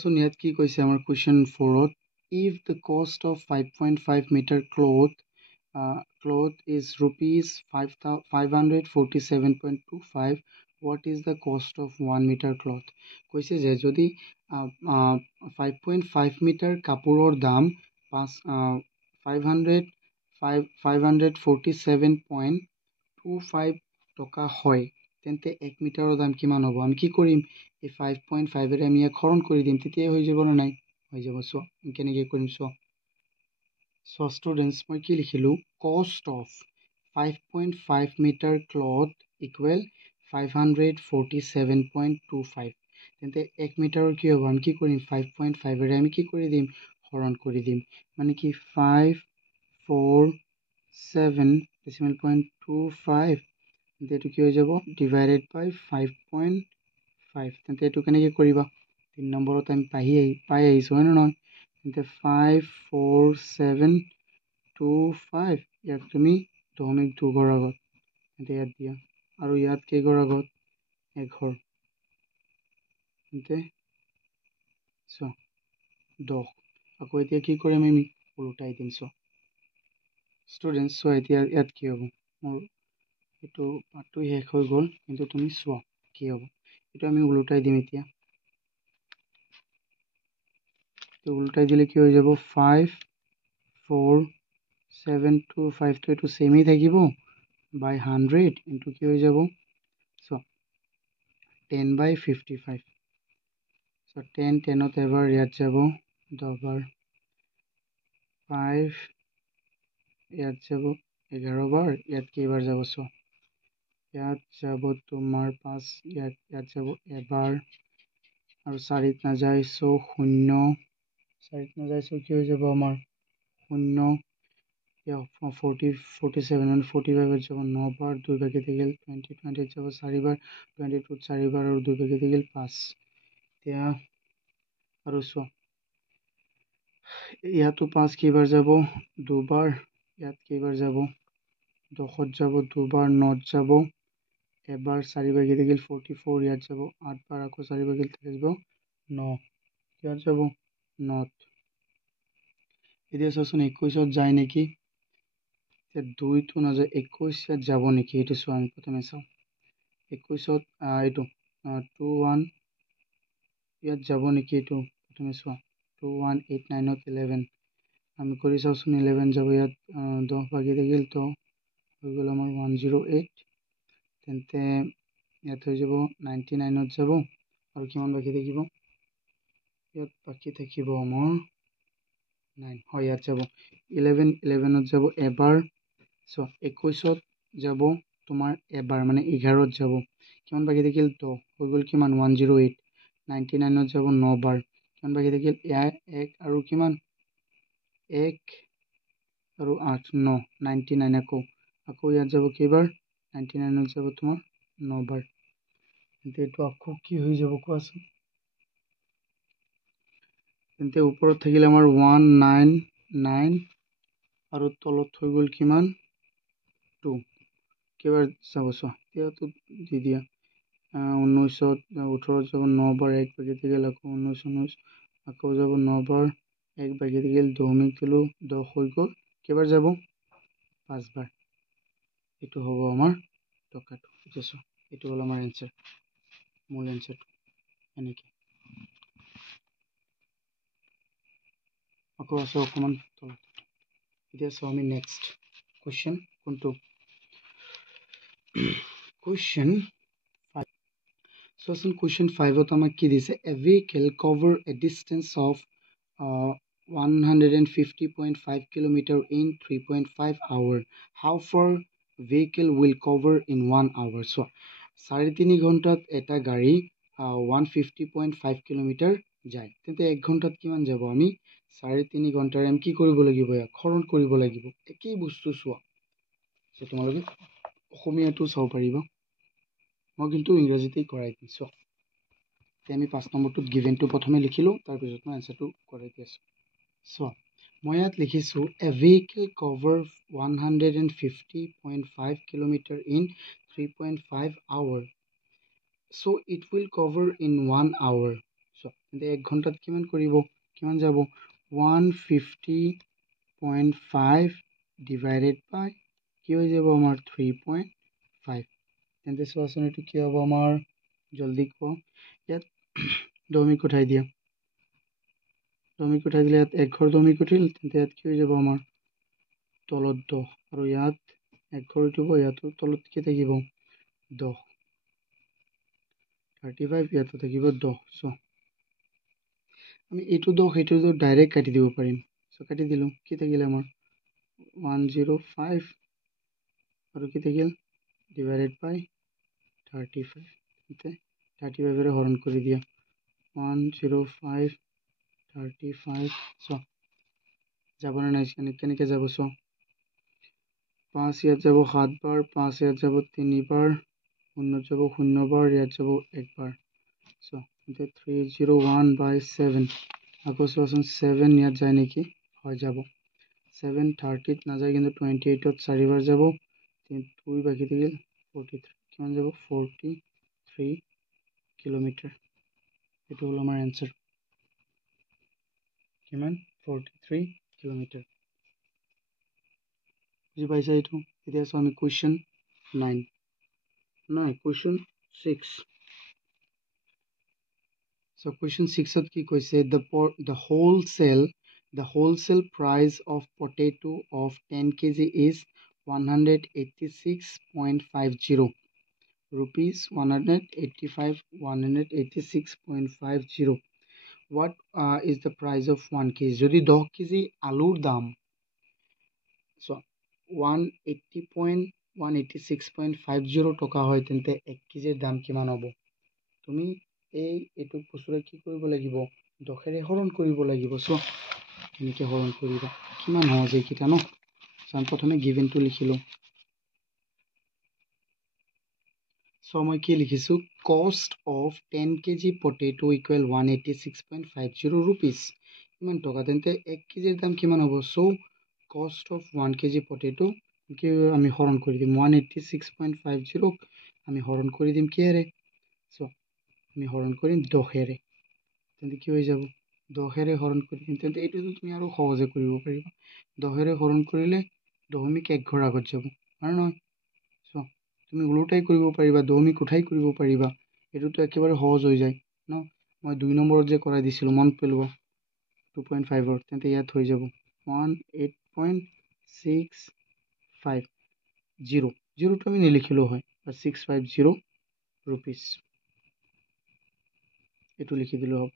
So ইয়াত কি কৈছে আমাৰ question 4ত, if the cost of 5.5 meter cloth is rupees 547.25, what is the cost of 1 meter cloth? কৈছে যে যদি 5.5 মিটাৰ কাপোৰৰ দাম 547.25 টকা হয়, তেন্তে 1 মিটাৰৰ দাম কিমান হ'ব? আমি কি কৰিম, এই 5.5 এৰে আমি হৰণ কৰি দিম, তেতিয়াই হৈ যাব নে নাই? হৈ যাব। চোৱা আমি কেনেকৈ কৰিম চোৱা। So students, মই কি লিখিলোঁ, cost of 5.5 meter cloth equal 547.25, তেন্তে 1 মিটাৰৰ কি হ'ব? আমি কি কৰিম, 5.5 এৰে আমি কি কৰি দিম, হৰণ কৰি দিম, মানে কি 547.25, তেন্তে এইটো কি হৈ যাব, ডিভাইডেড বাই 5.5, তেন্তে এইটো কেনেকৈ কৰিবা, 3 নম্বৰত আমি পাই আহিছোঁ হয় নে নহয়? তেন্তে 54725, ইয়াক তুমি দশমিক 2 ঘৰ আগত তেন্তে ইয়াত দিয়া, আৰু ইয়াত কেইঘৰ আগত, 1 ঘৰ, তেন্তে চোৱা 10। আকৌ এতিয়া কি কৰিম, আমি ওলোটাই দিম। চোৱা ষ্টুডেণ্টছ, চোৱা এতিয়া ইয়াত কি হ'ব, মোৰ এইটো পাৰ্টটো শেষ হৈ গ'ল, কিন্তু তুমি চোৱা কি হ'ব, এইটো আমি ওলোটাই দিম। এতিয়া উল্টাই দিলে কি হৈ যাব, 54725, তো এইটো সেমেই থাকিব, বাই 100 ইনটু কি হৈ যাব, চোৱা 10/55, so 10ত এবাৰ ইয়াত যাব 10 বাৰ, 5 ইয়াত যাব 11 বাৰ, ইয়াত কেইবাৰ যাব, চোৱা ইয়াত যাব তোমাৰ 5, ইয়াত যাব এবাৰ, আৰু 4ত নাযায়, চ' 0, 4ত নাযায়, চ' কি হৈ যাব আমাৰ 0, 47 মানে 45 যাব 9 বাৰ, 2 বাকি থাকিল 20 যাব 4 বাৰ, 22 4 বাৰ, আৰু 2 বাকি থাকিল 5। এতিয়া আৰু চোৱা ইয়াতো 5 কেইবাৰ যাব, 2 বাৰ, ইয়াত কেইবাৰ যাব, 10ত যাব 2 বাৰ, 9ত যাব এবাৰ, 4 বাকি থাকিল 44, ইয়াত যাব 8 বাৰ, আকৌ 4 বাকি থাকিব 9, ইয়াত যাব 9ত। এতিয়া চোৱাচোন 21ত যায় নেকি, এতিয়া 2টো নাযায়, 21 ইয়াত যাব নেকি, এইটো চোৱা, আমি প্ৰথমে চাওঁ 21ত এইটো 2 1 ইয়াত যাব নেকি, এইটো প্ৰথমে চোৱা 2 1 8 9ত 11, আমি কৰি চাওঁচোন, 11 যাব, ইয়াত 10 বাকি থাকিল, তো হৈ গ'ল আমাৰ 108, তেন্তে ইয়াত হৈ যাব 99ত যাব, আৰু কিমান বাকি থাকিব, ইয়াত বাকি থাকিব আমাৰ 9, হয় ইয়াত যাব 11ত যাব এবাৰ, চোৱা 21ত যাব তোমাৰ এবাৰ, মানে 11ত যাব, কিমান বাকি থাকিল 10, হৈ গ'ল কিমান 108, 99ত যাব 9 বাৰ, কিমান বাকি থাকিল 1 আৰু কিমান 1 আৰু 8 9, 99, আকৌ ইয়াত যাব কেইবাৰ, 99ত যাব তোমাৰ 9 বাৰ, তেন্তে এইটো আকৌ কি হৈ যাব কোৱাচোন, তেন্তে ওপৰত থাকিল আমাৰ 199, আৰু তলত হৈ গ'ল কিমান 2, কেইবাৰ যাব চোৱা, এতিয়াতো দি দিয়া 19ত 18ত যাব 9 বাৰ, 1 বাকি থাকিল, আকৌ 19 আকৌ যাব 9 বাৰ, 1 বাকি থাকিল, দশমিক দিলোঁ 10 হৈ গ'ল, কেইবাৰ যাব 5 বাৰ, এইটো হ'ব আমাৰ টকাটো। এতিয়া চোৱা এইটো হ'ল আমাৰ এনচাৰ, মূল এনচাৰটো এনেকৈ। আকৌ আছে অকণমান তলত। এতিয়া চাওঁ আমি নেক্সট কুৱেশ্যন কোনটো, কুৱেশ্যন 5। চোৱাচোন কুৱেশ্যন 5ত আমাক কি দিছে, a vehicle cover a distance of 150.5 kilometre in 3.5 hour, how far vehicle will cover in 1 hour. চোৱা 3.5 ঘণ্টাত এটা গাড়ী 150.5 কিলোমিটাৰ যায়, তেন্তে 1 ঘণ্টাত কিমান যাব, আমি 3.5 ঘণ্টাৰে আমি কি কৰিব লাগিব, ইয়াক হৰণ কৰিব লাগিব, একেই বস্তু চোৱা। তোমালোকে অসমীয়াটো চাব পাৰিবা, মই কিন্তু ইংৰাজীতেই কৰাই দিম। চোৱা এতিয়া আমি 5 নম্বৰটোত গিভেনটো প্ৰথমে লিখিলোঁ, তাৰপিছত মই এনচাৰটো কৰাই দি আছোঁ। চোৱা মই ইয়াত লিখিছোঁ, a vehicle cover 150.5 kilometre in 3.5 hour, so it will cover in 1 hour. So তেন্তে 1 ঘণ্টাত কিমান যাব 150.5 ডিভাইডেড বাই কি হৈ যাব আমাৰ 3.5 তেন্তে চোৱাচোন এইটো কি হ'ব আমাৰ জলদি কোৱা ইয়াত দশমিক উঠাই দিয়া দশমিক উঠাই দিলে ইয়াত 1 ঘৰ দশমিক উঠিল তেন্তে ইয়াত কি হৈ যাব আমাৰ তলত 10 আৰু ইয়াত 1 ঘৰ উঠিব ইয়াতো তলত কি থাকিব 10 35 ইয়াতো থাকিব 10 সো আমি এইটো 10 এইটো ডাইৰেক্ট কাটি দিব পাৰিম সো কাটি দিলো কি থাকিলে আমাৰ 105 আৰু কি থাকিল ডিভাইডেড বাই 35 তেন্তে 35 এৰে হৰণ কৰি দিয়া 105 35 সো যাব না নাই কেনেকৈ যাব সো 5 ইয়াত যাব 7 বাৰ 5 ইয়াত যাব 3 বাৰ 0 যাব 0 বাৰ ইয়াত যাব 1 বাৰ সো তেন্তে 301/7 আকৌ চোৱাচোন 7 ইয়াত যায় নেকি হয় যাব 7 30 নাযায় কিন্তু 28ত 4 বাৰ যাব 2 বাকি থাকিল 43 কিমান যাব 43 কিলোমিটাৰ এইটো হ'ল আমাৰ এনসাৰ কিমান 43 কিলোমিটাৰ বুঝি পাইছা এইটো এতিয়া চাওঁ আমি কুৱেশ্যন 9 কুৱেশ্যন 6 So question 6 কি কৈছে the wholesale price of potato of 10 kg is 186.50 rupees 186.50 what is the price of 1 kg যদি 10 kg আলুৰ দাম so 186.50 টকা হয় তেন্তে 1 কেজিৰ দাম কিমান হ'ব তুমি এইটো বস্তুৰে কি কৰিব লাগিব 10ৰে হৰণ কৰিব লাগিব সো এনেকৈ হৰণ কৰিবা কিমান সহজ এইকেইটা ন আমি প্ৰথমে গিভেনটো লিখিলো সো মই কি লিখিছো cost of 10 kg potato equal 186.50 rupees কিমান টকা তেন্তে 1 কেজিৰ দাম কিমান হ'ব so cost of 1 kg potato কি আমি হৰণ কৰি দিম 186.50 আমি হৰণ কৰি দিম কিহেৰে সো আমি হৰণ কৰিম 10ৰে তেন্তে কি হৈ যাব 10ৰে হৰণ কৰি দিম তেন্তে এইটো তুমি আৰু সহজে কৰিব পাৰিবা 10ৰে হৰণ কৰিলে দশমিক 1 ঘৰ আগত যাব আৰু নহয় সো তুমি উলটাই কৰিব পাৰিবা দশমিক উঠাই কৰিব পাৰিবা এইটোতো একেবাৰে সহজ হৈ যায় ন মই 2 নম্বৰত যে কৰাই দিছিলোঁ মন পেলোৱা 2.5 ৰ তেন্তে ইয়াত হৈ যাব 18.650 জিৰোটো আমি নিলিখিলেও হয় 650 rupees এইটো লিখি দিলেও হ'ব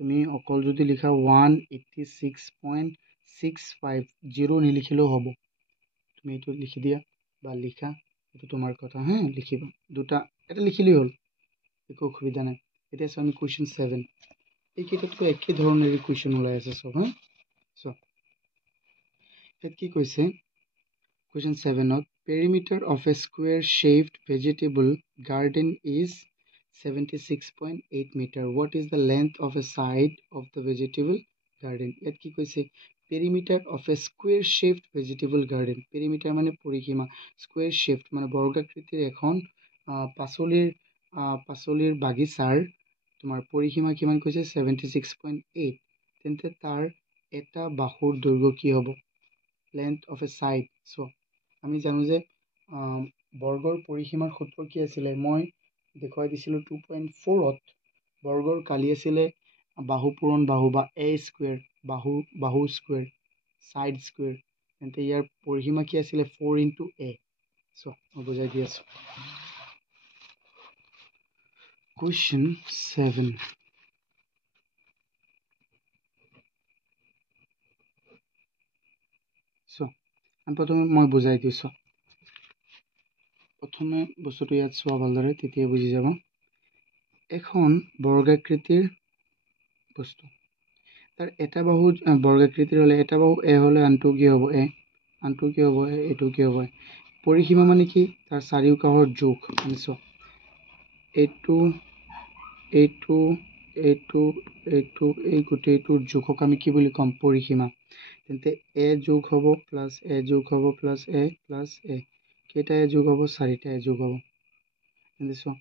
তুমি অকল যদি লিখা 186.650 নিলিখিলেও হ'ব তুমি এইটো লিখি দিয়া বা লিখা এইটো তোমাৰ কথা হ্যাঁ লিখিবা দুটা এটা লিখিলেই হ'ল একো অসুবিধা নাই এতিয়া চাওঁ আমি কুৱেশ্যন 7 এইকেইটাতকৈ একে ধৰণৰ কুৱেশ্যন ওলাই আছে সব হ্যাঁ সো ইয়াত কি কৈছে question 7ত perimeter of a square shaped vegetable garden is 76.8 meter what is the length of a side of the vegetable garden ইয়াত কি কৈছে perimeter of a square shaped vegetable garden perimeter মানে পৰিসীমা square shaped মানে বৰ্গাকৃতিৰ এখন পাচলিৰ বাগিচাৰ তোমাৰ পৰিসীমা কিমান কৈছে 76.8 তেন্তে তাৰ এটা বাহুৰ দৈৰ্ঘ্য কি হ'ব length of a side so আমি জানো যে বৰ্গৰ পৰিসীমাৰ সূত্ৰ কি আছিলে মই দেখুৱাই দিছিলোঁ 2.4ত বৰ্গৰ কালি আছিলে বাহু পূৰণ বাহু বা a স্কোয়াৰ বাহু স্কোয়াৰ সাইড স্কোয়াৰ তেন্তে ইয়াৰ পৰিসীমা কি আছিলে 4 * a সো মই বুজাই দি আছো কুৱেশ্যন 7 সো প্ৰথমে মই বুজাই দিছো প্ৰথমে বস্তুটো ইয়াত চোৱা ভালদৰে তেতিয়া বুজি যাব এখন বৰ্গাকৃতিৰ বস্তু তাৰ এটা বাহু বৰ্গাকৃতিৰ হলে এটা বাহু a হলে আনটো কি হ'ব a আনটো কি হ'ব এইটো কি হ'ব পৰিসীমা মানে কি তাৰ চাৰিওকাষৰ যোগ আমি চোৱা এইটো এই গোটেইটোৰ যোগক আমি কি বুলি ক'ম পৰিসীমা তেন্তে a যোগ হ'ব প্লাস a যোগ হ'ব প্লাস a প্লাস a কেইটা a যোগ হ'ব 4টা a যোগ হ'ব তেন্তে চোৱা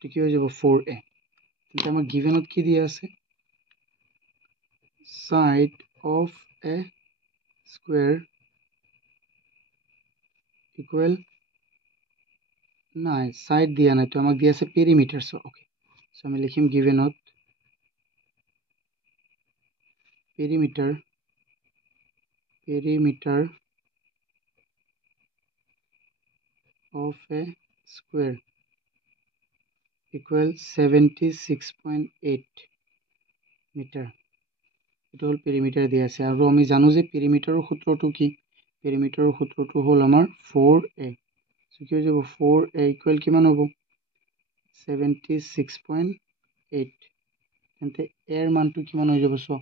কি হৈ যাব 4a তেন্তে আমাৰ গিভেনত কি দিয়া আছে side of a square equal নাই সাইড দিয়া নাই তো আমাক দিয়া আছে পেরিমিটার সো ওকে সো আমি লিখিম গিভেনত perimeter of a square equal 76.8 metre এটা হল পেরিমিটার দিয়া আছে আৰু আমি জানো যে পেৰিমিটাৰৰ সূত্ৰটো কি পেৰিমিটাৰৰ সূত্ৰটো হল আমাৰ 4a সো কি হৈ যাব 4a ইকুৱেল কিমান হ'ব 76.8 তেন্তে এৰ মানটো কিমান হৈ যাব সো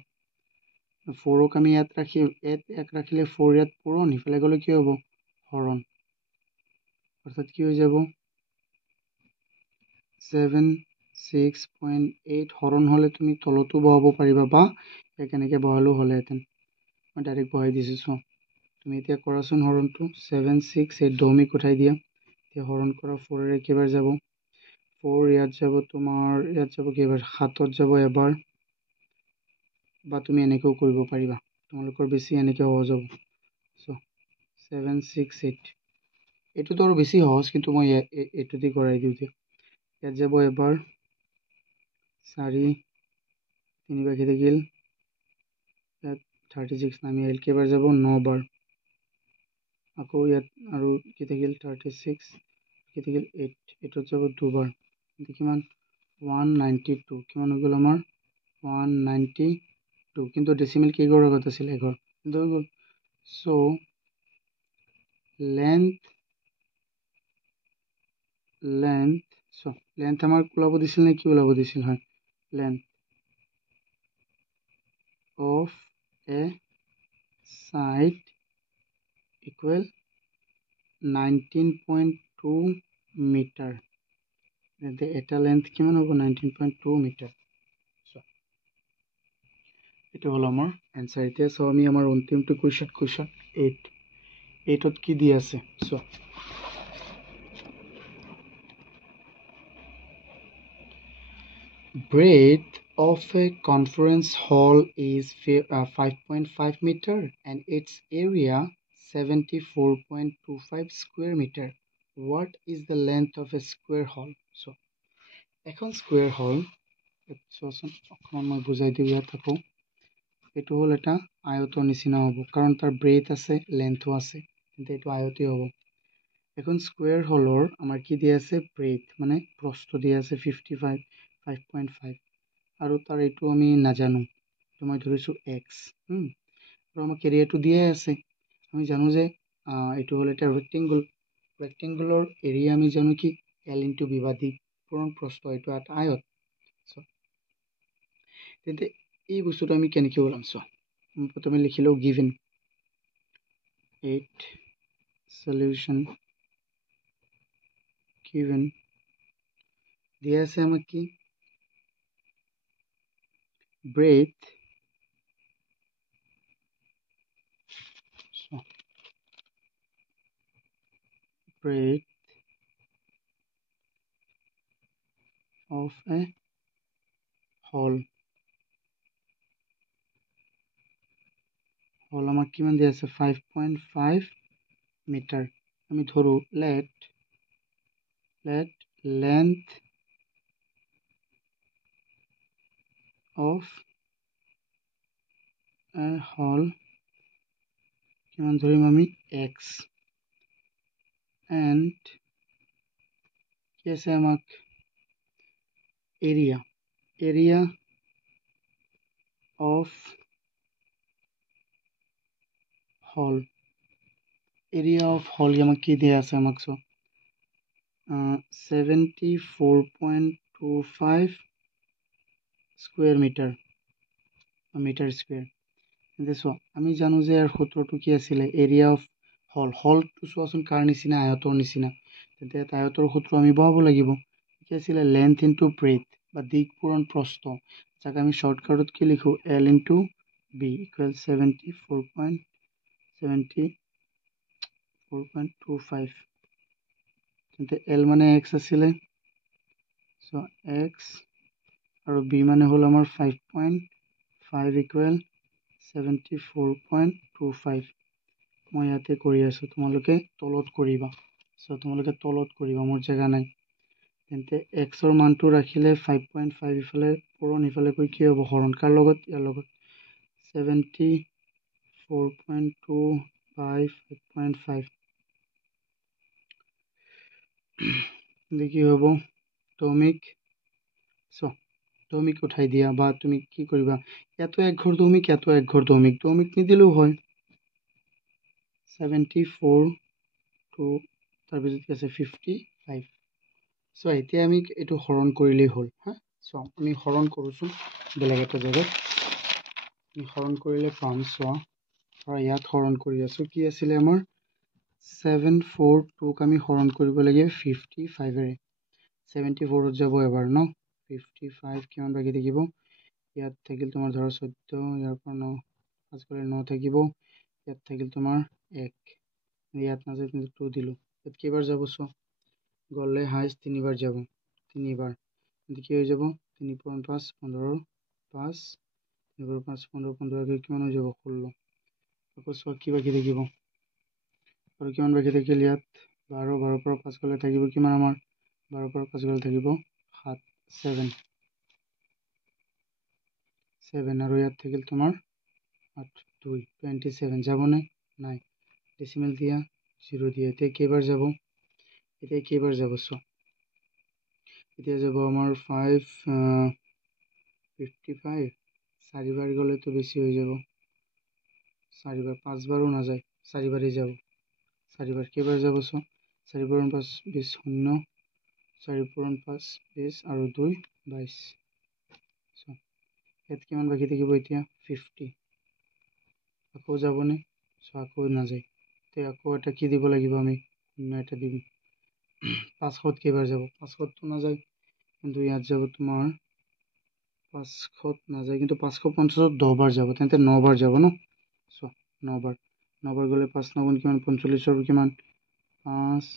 4 ক আমি ইয়াত ৰাখি এক ৰাখিলে 4 ইয়াত পূৰণ ইফালে গলে কি হ'ব হৰণ অৰ্থাৎ কি হৈ যাব 76.8 হৰণ হলে তুমি তলতো বহাব পাৰিবা বা কেনেকৈ বহালো হলেহেঁতেন মই ডাইৰেক্ট বহাই দিছো সো তুমি এতিয়া কৰাচোন হৰণটো 768 দহমিক উঠাই দিয়া এতিয়া হৰণ কৰা 4 এৰে কেইবাৰ যাব 4 ইয়াত যাব তোমাৰ ইয়াত যাব কেইবাৰ 7ত যাব এবাৰ বা তুমি এনেকেও কৰিব পাৰিবা তোমালোকৰ বেছি এনেকে সহজ হ'ব সো 768 এটোতো আৰু বেছি সহজ কিন্তু মই এটোতে কৰাই দিও দিয়া ইয়াত যাব এবাৰ 4 3 বাকি থাকিল ইয়াত 36 নামি আহিল কেইবাৰ যাব 9 বাৰ আকৌ ইয়াত আৰু কি থাকিল 36 কি থাকিল 8 এটোত যাব দুবাৰ কিন্তু কিমান 192 কিমান হৈ গ'ল আমাৰ 192 কিন্তু ডেসিমেল কেইঘৰ আগত আছিল এঘৰ কিন্তু হৈ গ'ল সো length so length আমার ওলাব দিছিল না কি ওলাব দিছিল হয় length of a side equal 19.2 meter the eta length কিমান হ'ব 19.2 meter so এটা হলো আমার आंसर এতিয়া সো আমি আমার অন্তিমটো কোশ্চন 8 ত কি দি আছে so breadth of a conference hall is 5.5 meter and its area 74.25 square meter. What is the length of a square hall? So, এখন square hall অকমান মই বুজাই দিও ইয়াত থাকো এটো হল এটা আয়তৰ নিচিনা হ'ব কাৰণ তাৰ breadth আছে lengthও আছে কিন্তু এটো আয়তই হ'ব এখন square hallৰ আমাৰ কি দিয়া আছে breadth মানে প্ৰস্থ দিয়া আছে 5.5 আৰু তাৰ এইটো আমি নাজানো তো মই ধৰিছো x আৰু আমাক এৰিয়াটো দিয়া আছে আমি জানো যে এইটো হল এটা ৰেক্টেংগুলাৰ এৰিয়া আমি জানো কি l * b বা দিক পূৰণ প্ৰস্থ এইটো এটা আয়ত সো তেন্তে এই বস্তুটো আমি কেনেকৈ ওলাম সো প্ৰথমে লিখিলো given 8 solution given দিয়া আছে আমাক কি breadth of a hall আমাক কিমান দিয়া আছে 5.5 মিটাৰ আমি ধৰো let length of a hall কিমান ধৰিম আমি x and কি আছে আমাক area of hall আমাক কি দিয়া আছে আমাক সো 74.25 স্কয়ার মিটার স্কয়ার দেখো আমি জানো যে এর সূত্রটো কি আছিল এরিয়া অফ হল তো সোয়াচোন কাৰ নিচিনা আয়তৰ নিচিনা তেন্তে আয়তৰ সূত্ৰ আমি বহাব লাগিব কি আছিল লেন্থ ইনটু ব্ৰেডথ বা দিক পূৰণ প্ৰস্থ যাক আমি শৰ্টকাটত কি লিখো l ইনটু b ইকুৱেল 74.25 তেন্তে l মানে x আছিল সো x আৰু b মানে হ'ল আমাৰ 5.5 ইকুৱেল 74.25 মই ইয়াতে কৰি আছোঁ তোমালোকে তলত কৰিবা মোৰ জেগা নাই তেন্তে এক্সৰ মানটো ৰাখিলে 5.5 ইফালে পূৰণ ইফালে কৈ কি হ'ব হৰণ কাৰ লগত ইয়াৰ লগত 74.25 5.5 কি হ'ব দশমিক দশমিক উঠাই দিয়া বা তুমি কি কৰিবা ইয়াতো এক ঘৰ দশমিক ইয়াতো এক ঘৰ দশমিক নিদিলেও হয় 74 to তাৰপিছত কি আছে 55 এতিয়া আমি এইটো হৰণ কৰিলেই হ'ল হা আমি হৰণ কৰোঁচোন বেলেগ এটা জেগাত আমি হৰণ কৰিলে পাম ইয়াত হৰণ কৰি আছোঁ কি আছিলে আমাৰ 742ক আমি হৰণ কৰিব লাগে 55ৰে 74ত যাব এবাৰ ন 55 কিমান বাকী থাকিব ইয়াত থাকিল তোমাৰ ধৰা 14 ইয়াৰ পৰা 9 পাঁচ গ'লে 9 থাকিব ইয়াত থাকিল তোমাৰ 1 ইয়াত নাযায় কিন্তু 2 দিলোঁ ইয়াত কেইবাৰ যাব গ'লে হাইষ্ট 3বাৰ যাব 3বাৰ কি হৈ যাব 3 পূৰণ 5 15 5 3 পূৰণ 5 15 15 কিমান হৈ যাব 16 আকৌ কি বাকী থাকিব আৰু কিমান বাকী থাকিল ইয়াত 12 12 পৰা 5 গ'লে থাকিব কিমান আমাৰ 12 পৰা 5 গ'লে থাকিব 7 7 আৰু ইয়াত থাকিল তোমাৰ 8 2 27 যাবনে নাই ডেচিমেল দিয়া 0 দিয়া এতিয়া কেইবাৰ যাব এতিয়া যাব আমাৰ 55 4বাৰ গ'লেতো বেছি হৈ যাব 4বাৰ 5বাৰো নাযায় 4বাৰেই যাব 4বাৰ কেইবাৰ যাব 4 পূৰণ 5 20 0 4 পূৰণ 5 20 আৰু 2 22 ইয়াত কিমান বাকী থাকিব এতিয়া 50 আকৌ যাবনে আকৌ নাযায় তে আকৌ এটা কি দিব লাগিব আমি 0 এটা দিম 500 কেইবাৰ যাব 500তো নাযায় কিন্তু ইয়াত যাব তোমাৰ 500 নাযায় কিন্তু 550 10বাৰ যাব তেন্তে 9বাৰ যাব ন 9বাৰ গ'লে 5 9 কিমান 45 কিমান 5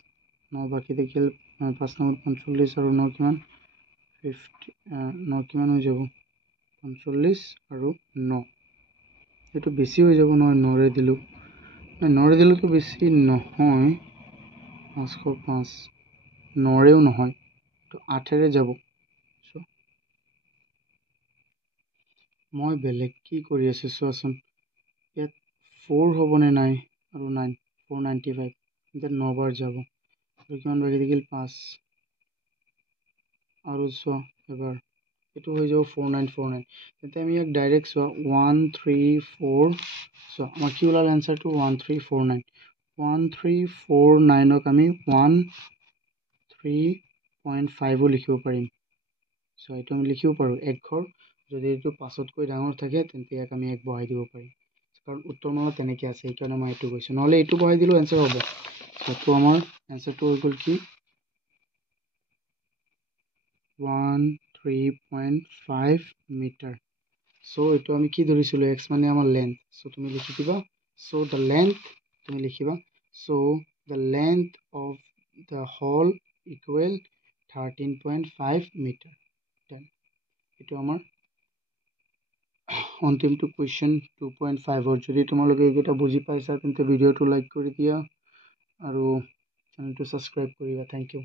9 বাকী থাকিল 5 9 45 আৰু 9 কিমান 50 9 কিমান হৈ যাব 45 আৰু 9 এইটো বেছি হৈ যাব নহয় 9ৰে দিলোঁ 9ৰে দিলেতো বেছি নহয় 505 9ৰেও নহয় তো 8ৰে যাব মই বেলেগ কি কৰি আছোঁ চোৱাচোন ইয়াত 4 হ'বনে নাই আৰু 9 495 এতিয়া 9বাৰ যাব আৰু কিমান বাকী থাকিল 5 আৰু এবাৰ এইটো হৈ যাব 4949 তেতিয়া আমি ইয়াক ডাইৰেক্ট 134 আমাৰ কি ওলাল এনচাৰটো 1349 1349ক আমি 13.5 লিখিব পাৰিম এইটো আমি লিখিব পাৰোঁ এক ঘৰ যদি এইটো 5তকৈ ডাঙৰ থাকে তেন্তে ইয়াক আমি 1 বহাই দিব পাৰিম কাৰণ উত্তৰমানত তেনেকৈ আছে সেইকাৰণে মই এইটো কৈছোঁ নহ'লে এইটো বহাই দিলেও এনচাৰ হ'ব তো আমাৰ এনচাৰটো হৈ গ'ল কি 13.5 মিটাৰ এইটো আমি কি ধৰিছিলোঁ এক্স মানে আমাৰ লেন্থ তুমি লিখি দিবা দ্য লেন্থ তুমি লিখিবা the length of the hall equal 13.5 metre এইটো আমাৰ অন্তিমটো কুৱেশ্যন 2.5ৰ যদি তোমালোকে এইকেইটা বুজি পাইছা তেন্তে ভিডিঅ'টো লাইক কৰি দিয়া আৰু চেনেলটো ছাবস্ক্ৰাইব কৰিবা থেংক ইউ